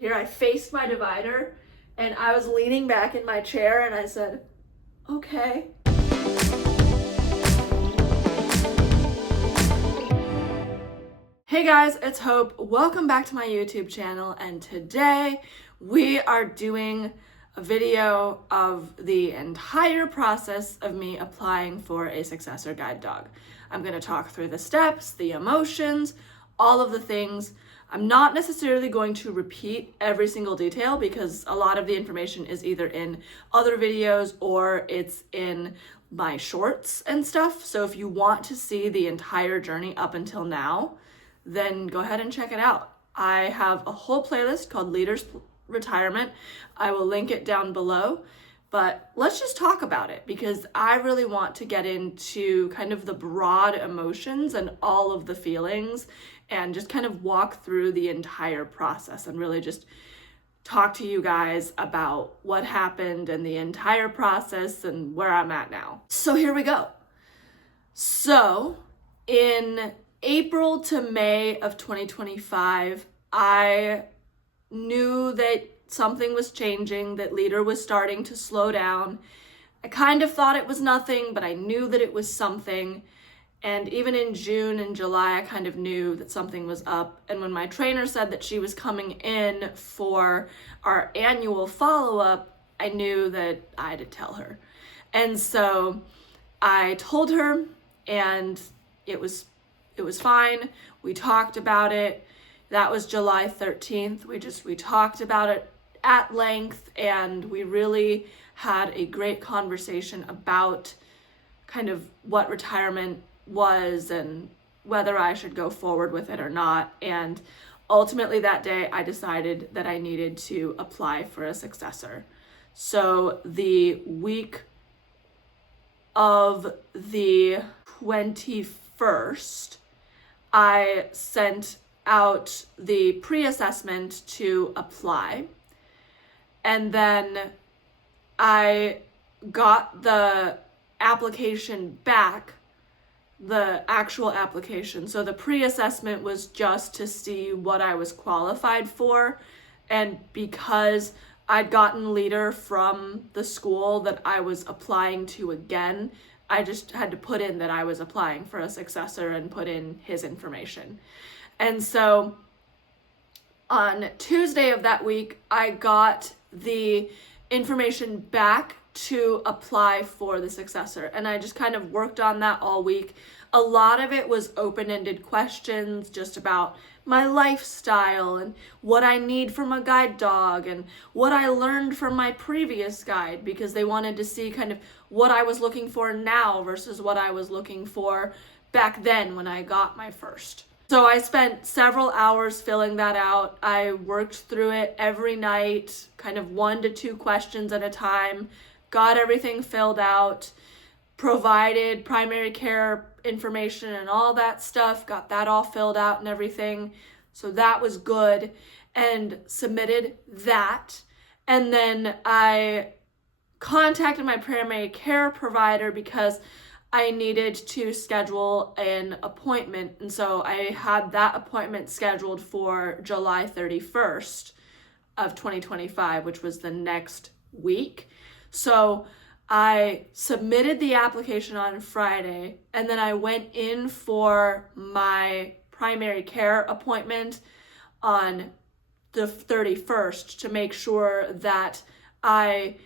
Here I faced my divider and I was leaning back in my chair and I said, okay. Hey guys, it's Hope. Welcome back to my YouTube channel, and today we are doing a video of the entire process of me applying for a successor guide dog. I'm going to talk through the steps, the emotions, all of the things. I'm not necessarily going to repeat every single detail because a lot of the information is either in other videos or it's in my shorts and stuff. So if you want to see the entire journey up until now, then go ahead and check it out. I have a whole playlist called Leaders Retirement. I will link it down below, but let's just talk about it because I really want to get into kind of the broad emotions and all of the feelings and just kind of walk through the entire process and really just talk to you guys about what happened and the entire process and where I'm at now. So here we go. So in April to May of 2025, I knew that something was changing, that Leader was starting to slow down. I kind of thought it was nothing, but I knew that it was something. And even in June and July, I kind of knew that something was up. And when my trainer said that she was coming in for our annual follow-up, I knew that I had to tell her. And so I told her, and it was fine. We talked about it. That was July 13th. We talked about it at length, and we really had a great conversation about kind of what retirement was and whether I should go forward with it or not. And ultimately that day I decided that I needed to apply for a successor. So the week of the 21st, I sent out the pre-assessment to apply, and then I got the application back, the actual application. So the pre-assessment was just to see what I was qualified for, and because I'd gotten Leader from the school that I was applying to again, I just had to put in that I was applying for a successor and put in his information. And so on Tuesday of that week, I got the information back to apply for the successor. And I just kind of worked on that all week. A lot of it was open-ended questions just about my lifestyle and what I need from a guide dog and what I learned from my previous guide, because they wanted to see kind of what I was looking for now versus what I was looking for back then when I got my first. So I spent several hours filling that out. I worked through it every night, kind of 1 to 2 questions at a time, got everything filled out, provided primary care information and all that stuff, got that all filled out and everything. So that was good, and submitted that. And then I contacted my primary care provider because I needed to schedule an appointment. And so I had that appointment scheduled for July 31st of 2025, which was the next week. So I submitted the application on Friday, and then I went in for my primary care appointment on the 31st to make sure that I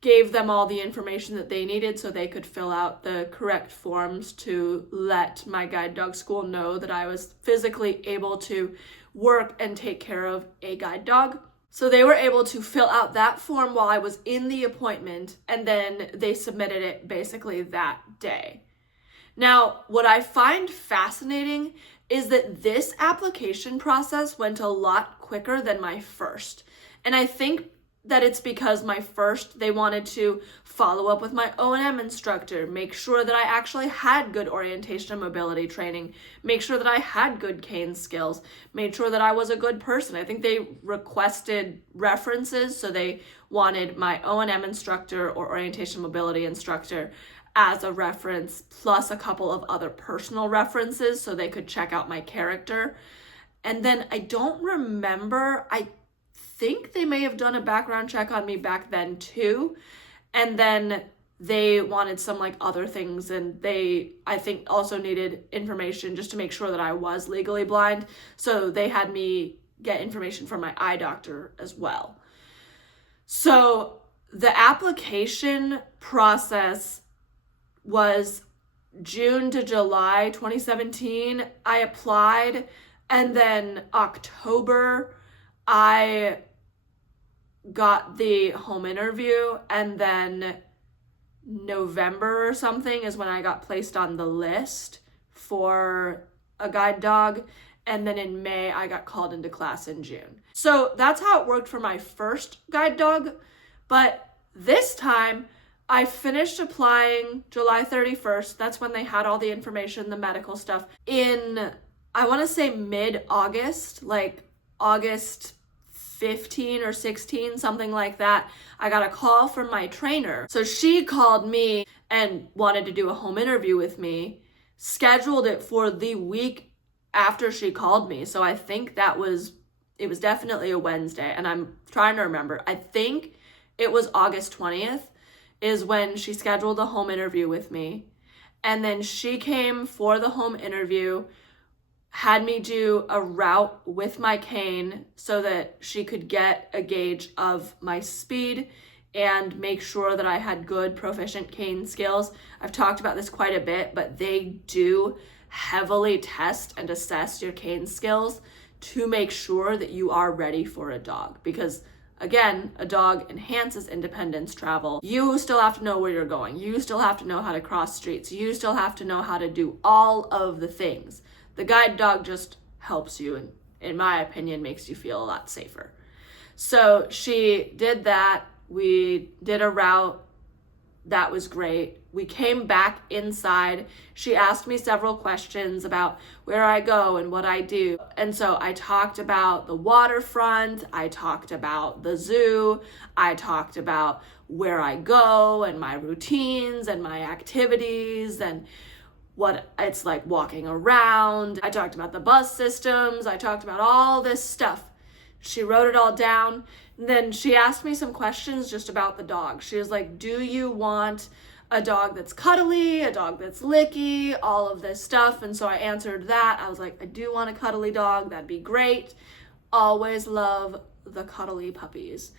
gave them all the information that they needed so they could fill out the correct forms to let my guide dog school know that I was physically able to work and take care of a guide dog. So they were able to fill out that form while I was in the appointment, and then they submitted it basically that day. Now, what I find fascinating is that this application process went a lot quicker than my first. And I think that it's because my first, they wanted to follow up with my O&M instructor, make sure that I actually had good orientation and mobility training, make sure that I had good cane skills, made sure that I was a good person. I think they requested references, so they wanted my O&M instructor or orientation and mobility instructor as a reference, plus a couple of other personal references so they could check out my character. And then I don't remember, I think they may have done a background check on me back then too. And then they wanted some like other things, and they, I think, also needed information just to make sure that I was legally blind. So they had me get information from my eye doctor as well. So the application process was June to July 2017. I applied, and then October I got the home interview, and then November or something is when I got placed on the list for a guide dog. And then in May, I got called into class in June. So that's how it worked for my first guide dog. But this time, I finished applying July 31st. That's when they had all the information, the medical stuff. In, I want to say mid-August, like August 15 or 16, something like that, I got a call from my trainer. So she called me and wanted to do a home interview with me, scheduled it for the week after she called me. So I think it was definitely a Wednesday, and I'm trying to remember. I think it was August 20th is when she scheduled a home interview with me. And then she came for the home interview, had me do a route with my cane so that she could get a gauge of my speed and make sure that I had good proficient cane skills. I've talked about this quite a bit, but they do heavily test and assess your cane skills to make sure that you are ready for a dog. Because again, a dog enhances independence travel. You still have to know where you're going. You still have to know how to cross streets. You still have to know how to do all of the things. The guide dog just helps you, and in my opinion, makes you feel a lot safer. So she did that. We did a route. That was great. We came back inside. She asked me several questions about where I go and what I do. And so I talked about the waterfront. I talked about the zoo. I talked about where I go and my routines and my activities and what it's like walking around. I talked about the bus systems. I talked about all this stuff. She wrote it all down. And then she asked me some questions just about the dog. She was like, do you want a dog that's cuddly, a dog that's licky, all of this stuff? And so I answered that. I was like, I do want a cuddly dog. That'd be great. Always love the cuddly puppies.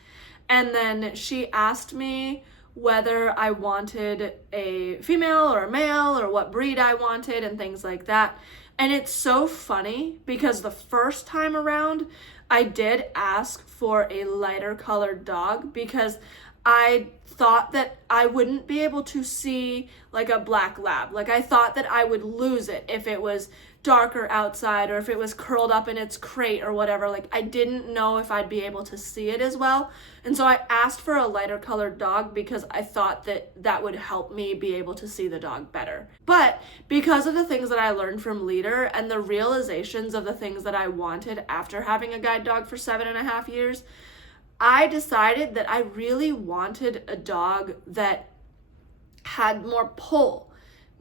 And then she asked me whether I wanted a female or a male or what breed I wanted and things like that. And it's so funny because the first time around, I did ask for a lighter colored dog because I thought that I wouldn't be able to see like a black lab. Like I thought that I would lose it if it was darker outside or if it was curled up in its crate or whatever. Like I didn't know if I'd be able to see it as well. And so I asked for a lighter colored dog because I thought that that would help me be able to see the dog better. But because of the things that I learned from Leader and the realizations of the things that I wanted after having a guide dog for 7.5 years, I decided that I really wanted a dog that had more pull.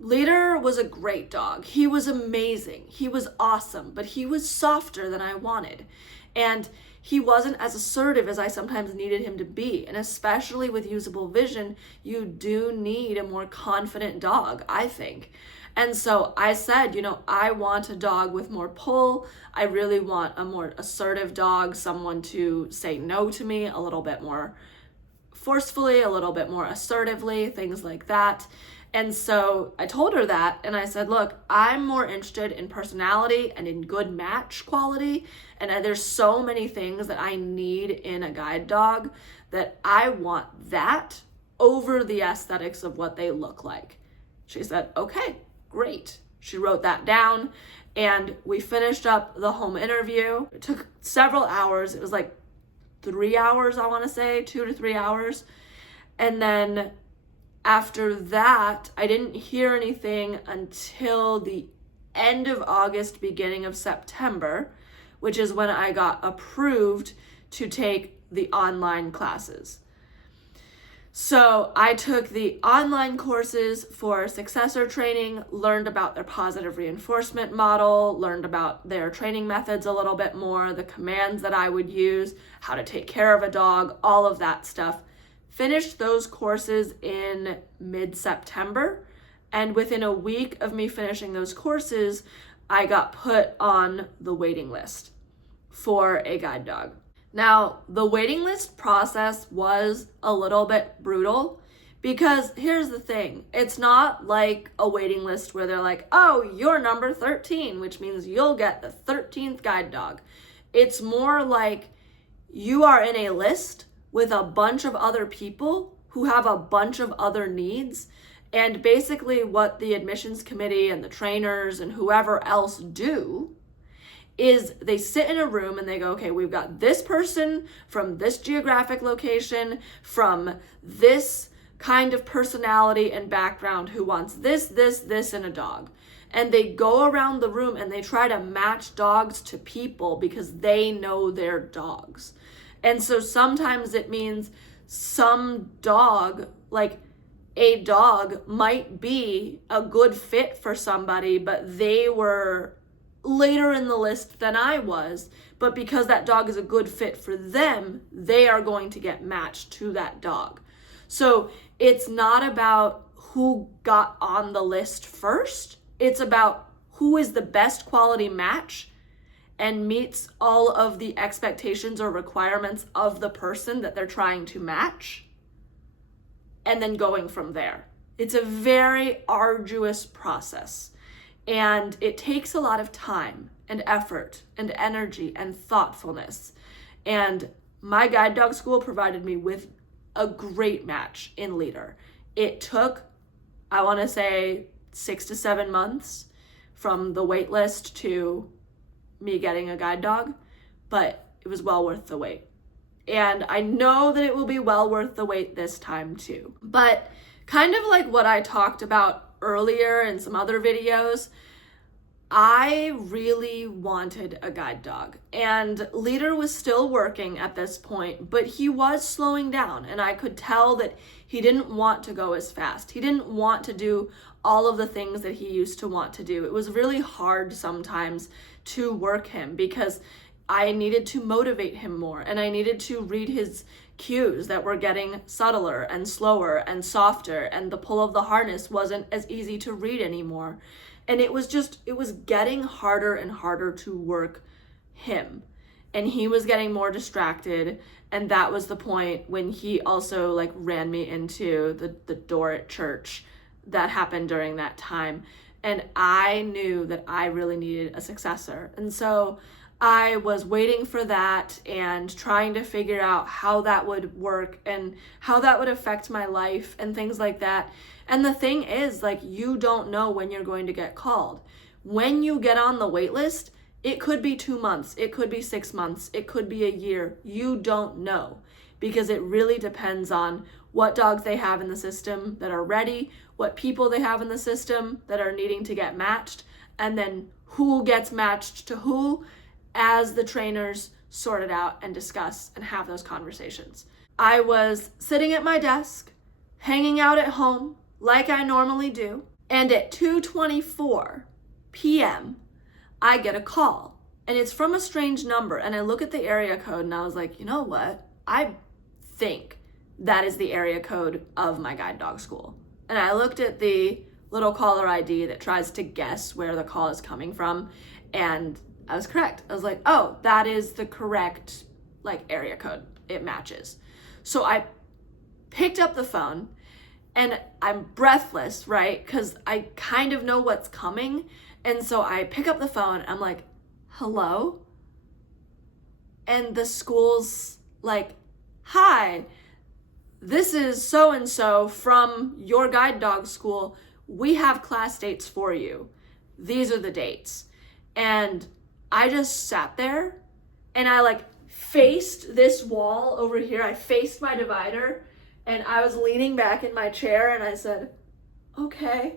Leader was a great dog. He was amazing. He was awesome, but he was softer than I wanted. And he wasn't as assertive as I sometimes needed him to be. And especially with usable vision, you do need a more confident dog, I think. And so I said, I want a dog with more pull. I really want a more assertive dog, someone to say no to me a little bit more forcefully, a little bit more assertively, things like that. And so I told her that, and I said, look, I'm more interested in personality and in good match quality. And there's so many things that I need in a guide dog that I want that over the aesthetics of what they look like. She said, okay, great. She wrote that down, and we finished up the home interview. It took several hours. It was like 3 hours, I want to say, 2 to 3 hours. And then after that, I didn't hear anything until the end of August, beginning of September, which is when I got approved to take the online classes. So I took the online courses for successor training, learned about their positive reinforcement model, learned about their training methods a little bit more, the commands that I would use, how to take care of a dog, all of that stuff. Finished those courses in mid-September, and within a week of me finishing those courses, I got put on the waiting list for a guide dog. Now, the waiting list process was a little bit brutal because here's the thing. It's not like a waiting list where they're like, oh, you're number 13, which means you'll get the 13th guide dog. It's more like you are in a list with a bunch of other people who have a bunch of other needs. And basically what the admissions committee and the trainers and whoever else do is they sit in a room and they go, okay, we've got this person from this geographic location, from this kind of personality and background who wants this, this, this in a dog. And they go around the room and they try to match dogs to people because they know their dogs. And so sometimes it means some dog, like a dog might be a good fit for somebody, but they were later in the list than I was, but because that dog is a good fit for them, they are going to get matched to that dog. So it's not about who got on the list first, it's about who is the best quality match and meets all of the expectations or requirements of the person that they're trying to match, and then going from there. It's a very arduous process. And it takes a lot of time and effort and energy and thoughtfulness. And my guide dog school provided me with a great match in Leader. It took, I want to say, 6 to 7 months from the wait list to me getting a guide dog, but it was well worth the wait. And I know that it will be well worth the wait this time too. But kind of like what I talked about earlier in some other videos, I really wanted a guide dog, and Leader was still working at this point, but he was slowing down, and I could tell that he didn't want to go as fast. He didn't want to do all of the things that he used to want to do. It was really hard sometimes to work him because I needed to motivate him more, and I needed to read his cues that were getting subtler and slower and softer, and the pull of the harness wasn't as easy to read anymore. And it was getting harder and harder to work him. And he was getting more distracted, and that was the point when he also like ran me into the door at church that happened during that time. And I knew that I really needed a successor. And so I was waiting for that and trying to figure out how that would work and how that would affect my life and things like that. And the thing is, like, you don't know when you're going to get called. When you get on the wait list, it could be 2 months, it could be 6 months, it could be a year. You don't know, because it really depends on what dogs they have in the system that are ready, what people they have in the system that are needing to get matched, and then who gets matched to who as the trainers sort it out and discuss and have those conversations. I was sitting at my desk, hanging out at home like I normally do, and at 2:24 p.m., I get a call, and it's from a strange number, and I look at the area code, and I was like, you know what? I think that is the area code of my guide dog school. And I looked at the little caller ID that tries to guess where the call is coming from, and I was correct. I was like, oh, that is the correct area code. It matches. So I picked up the phone, and I'm breathless, right? Because I kind of know what's coming. And so I pick up the phone, and I'm like, hello? And the school's like, hi, this is so-and-so from your guide dog school. We have class dates for you. These are the dates. And I just sat there, and I faced this wall over here. I faced my divider, and I was leaning back in my chair, and I said, okay.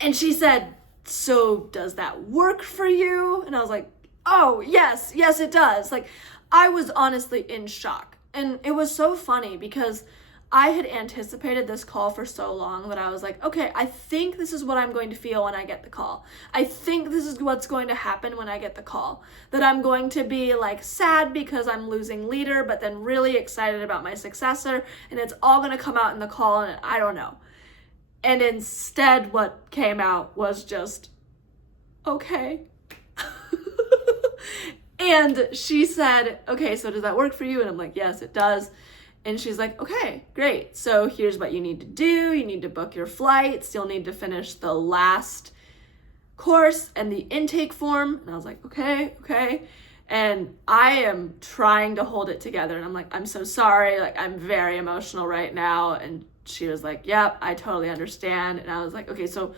And she said, so does that work for you? And I was like, oh, yes, it does. I was honestly in shock. And it was so funny because I had anticipated this call for so long that I was like, okay, I think this is what I'm going to feel when I get the call. I think this is what's going to happen when I get the call. That I'm going to be like sad because I'm losing leader, but then really excited about my successor, and it's all going to come out in the call, and I don't know. And instead what came out was just, okay. And she said, okay, so does that work for you? And I'm like, yes, it does. And she's like, okay, great. So here's what you need to do. You need to book your flights. You'll need to finish the last course and the intake form. And I was like, okay. And I am trying to hold it together. And I'm like, I'm so sorry. Like, I'm very emotional right now. And she was like, yep, I totally understand. And I was like, okay, so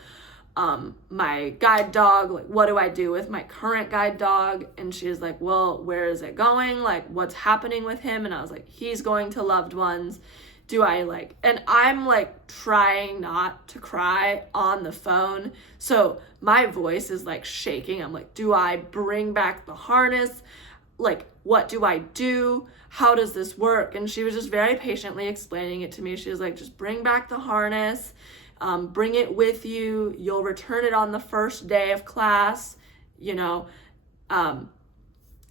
my guide dog, like, what do I do with my current guide dog? And she was like, well, where is it going? Like, what's happening with him? And I was like, he's going to loved ones. Do I like, and I'm like trying not to cry on the phone. So my voice is like shaking. I'm like, do I bring back the harness? Like, what do I do? How does this work? And she was just very patiently explaining it to me. She was like, just bring back the harness. Bring it with you. You'll return it on the first day of class.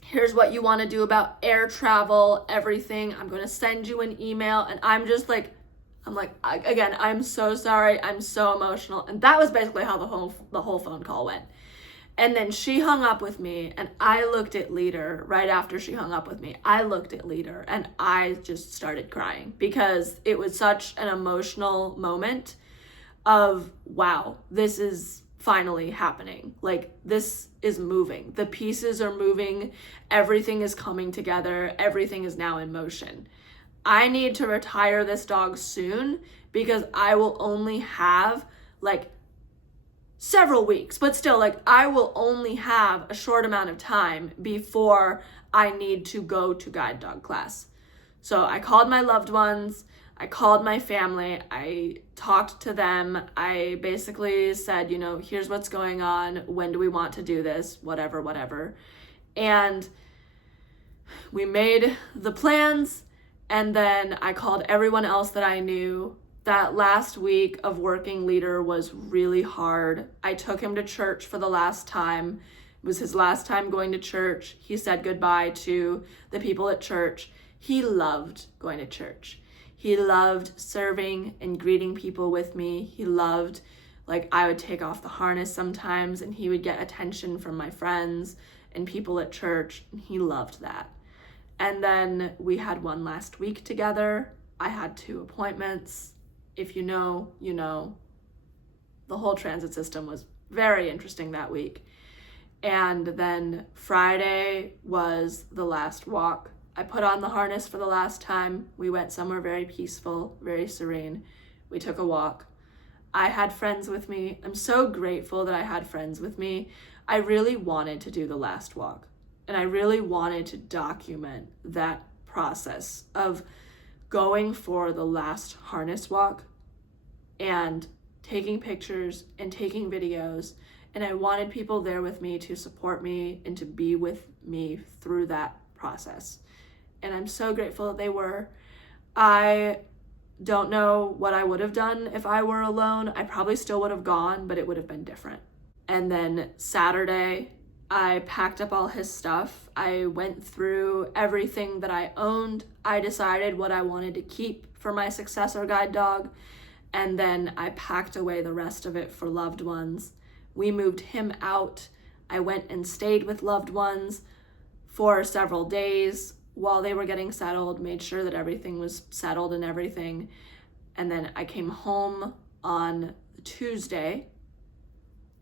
Here's what you want to do about air travel, everything. I'm going to send you an email. And I'm so sorry. I'm so emotional. And that was basically how the whole phone call went. And then she hung up with me, and I looked at Leader right after she hung up with me. I looked at Leader and I just started crying because it was such an emotional moment of, wow, this is finally happening. Like, this is moving. The pieces are moving. Everything is coming together. Everything is now in motion. I need to retire this dog soon because I will only have like several weeks, but still, like, I will only have a short amount of time before I need to go to guide dog class. So I called my loved ones. I called my family, I talked to them, I basically said, here's what's going on, when do we want to do this, whatever. And we made the plans, and then I called everyone else that I knew. That last week of working Leader was really hard. I took him to church for the last time. It was his last time going to church. He said goodbye to the people at church. He loved going to church. He loved serving and greeting people with me. He loved, like, I would take off the harness sometimes and he would get attention from my friends and people at church. And he loved that. And then we had one last week together. I had 2 appointments. If you know, you know. The whole transit system was very interesting that week. And then Friday was the last walk. I put on the harness for the last time. We went somewhere very peaceful, very serene. We took a walk. I had friends with me. I'm so grateful that I had friends with me. I really wanted to do the last walk, and I really wanted to document that process of going for the last harness walk and taking pictures and taking videos. And I wanted people there with me to support me and to be with me through that process. And I'm so grateful that they were. I don't know what I would have done if I were alone. I probably still would have gone, but it would have been different. And then Saturday, I packed up all his stuff. I went through everything that I owned. I decided what I wanted to keep for my successor guide dog. And then I packed away the rest of it for loved ones. We moved him out. I went and stayed with loved ones for several days while they were getting settled, made sure that everything was settled and everything. And then I came home on Tuesday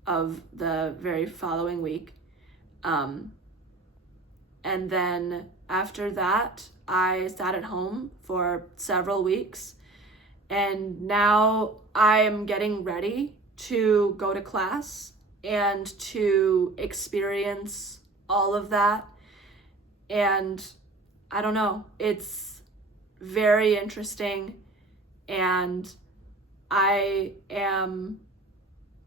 of the very following week. And then after that, I sat at home for several weeks. And now I'm getting ready to go to class and to experience all of that. And I don't know, it's very interesting, and I am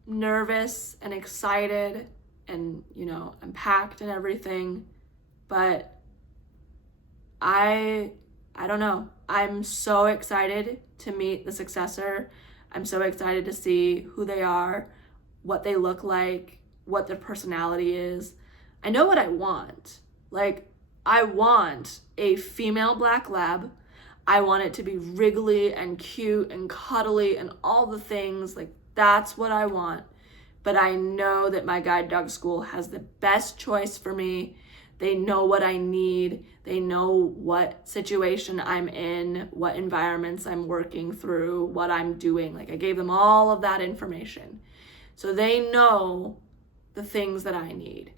nervous and excited, and I'm packed and everything, but I I don't know. I'm so excited to meet the successor. I'm so excited to see who they are, what they look like, what their personality is. I know what I want. Like, I want a female black lab. I want it to be wriggly and cute and cuddly and all the things. Like, that's what I want. But I know that my guide dog school has the best choice for me. They know what I need. They know what situation I'm in, what environments I'm working through, what I'm doing. Like, I gave them all of that information. So they know the things that I need.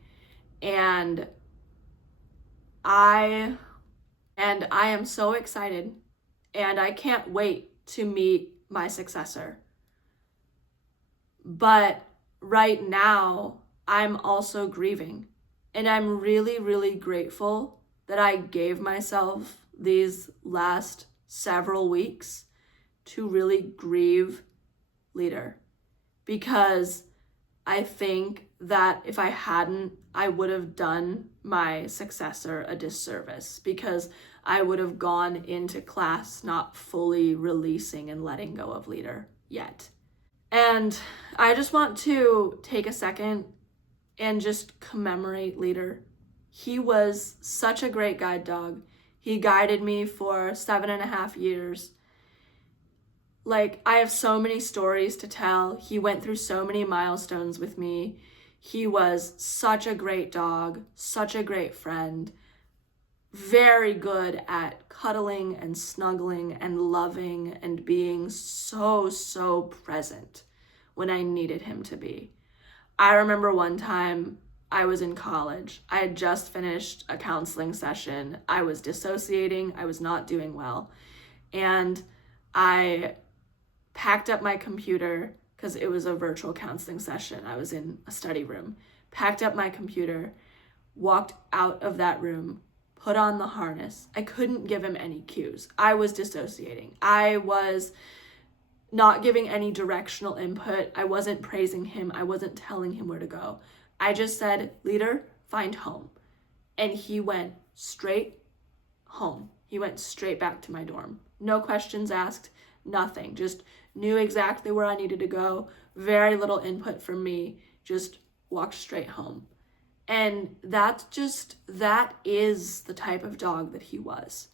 And I am so excited, and I can't wait to meet my successor. But right now, I'm also grieving. And I'm really, really grateful that I gave myself these last several weeks to really grieve Leader. Because I think that if I hadn't, I would have done my successor a disservice, because I would have gone into class not fully releasing and letting go of Leader yet. And I just want to take a second and just commemorate Leader. He was such a great guide dog. He guided me for 7.5 years. Like, I have so many stories to tell. He went through so many milestones with me. He was such a great dog, such a great friend, very good at cuddling and snuggling and loving and being so, so present when I needed him to be. I remember one time I was in college. I had just finished a counseling session. I was dissociating. I was not doing well. And I packed up my computer, because it was a virtual counseling session. I was in a study room. Packed up my computer, walked out of that room, put on the harness. I couldn't give him any cues. I was dissociating. I was not giving any directional input. I wasn't praising him. I wasn't telling him where to go. I just said, Leader, find home. And he went straight home. He went straight back to my dorm. No questions asked, nothing. Just knew exactly where I needed to go. Very little input from me. Just walked straight home. And that is the type of dog that he was.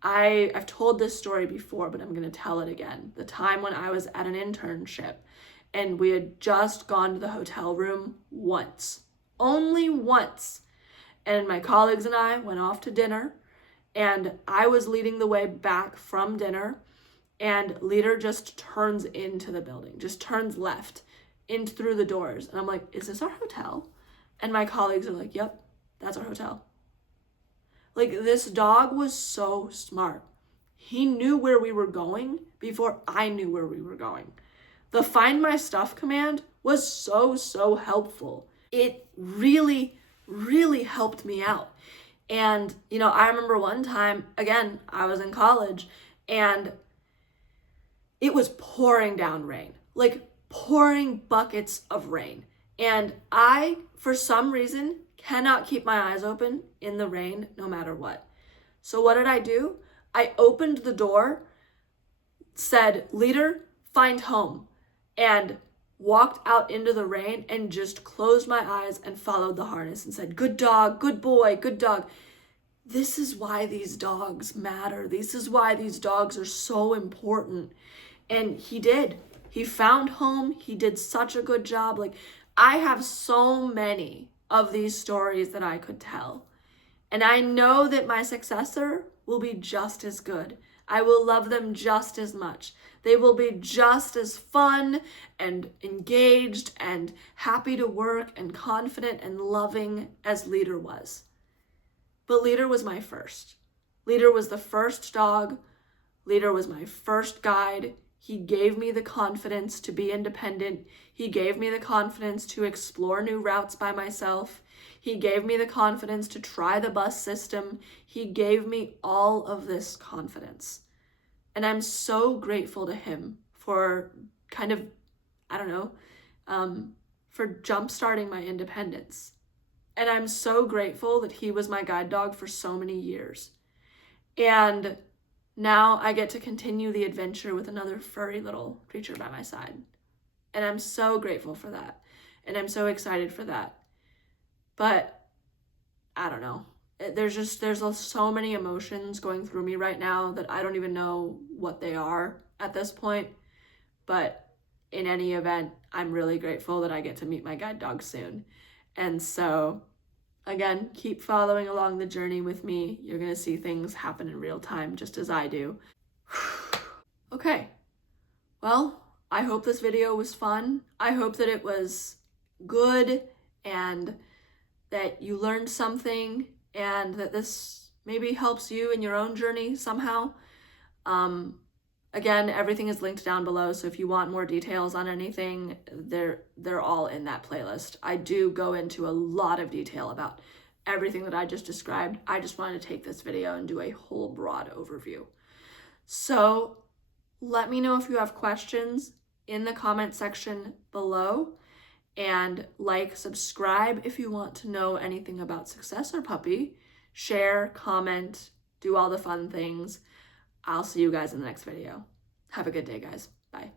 I've told this story before, but I'm going to tell it again. The time when I was at an internship and we had just gone to the hotel room once, only once. And my colleagues and I went off to dinner, and I was leading the way back from dinner, and Leader just turns into the building, just turns left in through the doors. And I'm like, is this our hotel? And my colleagues are like, yep, that's our hotel. Like, this dog was so smart. He knew where we were going before I knew where we were going. The Find My Stuff command was so, so helpful. It really, really helped me out. And, I remember one time, again, I was in college, and it was pouring down rain, like pouring buckets of rain. And I, for some reason, cannot keep my eyes open in the rain no matter what. So what did I do? I opened the door, said, Leader, find home, and walked out into the rain and just closed my eyes and followed the harness and said, good dog, good boy, good dog. This is why these dogs matter. This is why these dogs are so important. And he did. He found home. He did such a good job. Like, I have so many of these stories that I could tell. And I know that my successor will be just as good. I will love them just as much. They will be just as fun and engaged and happy to work and confident and loving as Leader was. But Leader was my first. Leader was the first dog. Leader was my first guide. He gave me the confidence to be independent. He gave me the confidence to explore new routes by myself. He gave me the confidence to try the bus system. He gave me all of this confidence. And I'm so grateful to him for kind of, for jump-starting my independence. And I'm so grateful that he was my guide dog for so many years. And now I get to continue the adventure with another furry little creature by my side. And I'm so grateful for that. And I'm so excited for that. But I don't know. There's so many emotions going through me right now that I don't even know what they are at this point. But in any event, I'm really grateful that I get to meet my guide dog soon. And so, again, keep following along the journey with me. You're going to see things happen in real time, just as I do. Okay. Well, I hope this video was fun. I hope that it was good and that you learned something and that this maybe helps you in your own journey somehow. Again, everything is linked down below, so if you want more details on anything, they're all in that playlist. I do go into a lot of detail about everything that I just described. I just wanted to take this video and do a whole broad overview. So let me know if you have questions in the comment section below, and subscribe if you want to know anything about Successor Puppy. Share, comment, do all the fun things. I'll see you guys in the next video. Have a good day, guys. Bye.